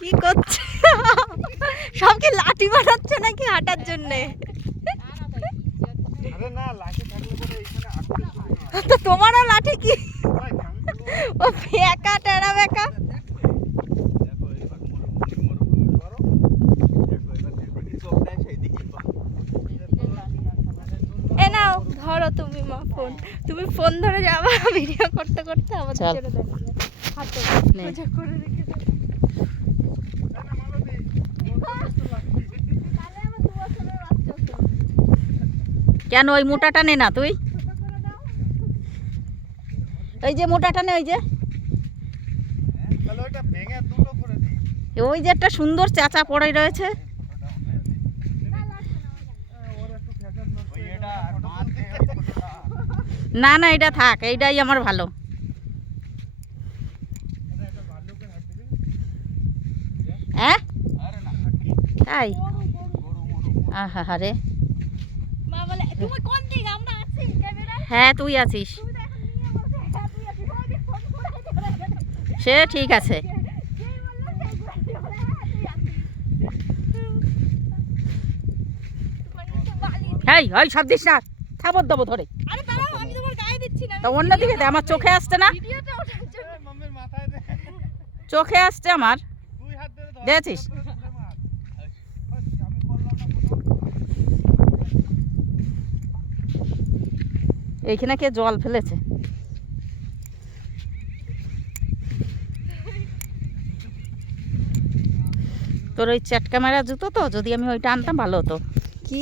কি করছে? সব কি লাঠি বানাচ্ছে নাকি হাঁটার জন্যে? তো তোমারও লাঠি কি? ও বেকা টেরা বেকা। এ নাও ধরো তুমি মা ফোন। তুমি ফোন ধরে যাবা ভিডিও করতে করতে আবার ছেড়ে দেবে। হাতে সোজা করে রেখে দাও। কেন ওই মোটাটা নে না তুই? ওই যে মোটাটা নে, ওই যে ওই যে একটা সুন্দর চাচা পড়ে রয়েছে। না না এটা থাক, এইটাই আমার ভালো। হ্যাঁ তাই? আহা রে, হ্যাঁ তুই আছিস, সে ঠিক আছে। এই ওই সব দিস না, থাবর দেবো ধরে। তা অন্যদিকে দে, আমার চোখে আসছে না, চোখে আসছে আমার, দেখছিস? এইখানে কে জল ফেলেছে? তোর ওই চ্যাট ক্যামেরা জুতো তো, যদি আমি ওইটা আনতাম ভালো হতো। কি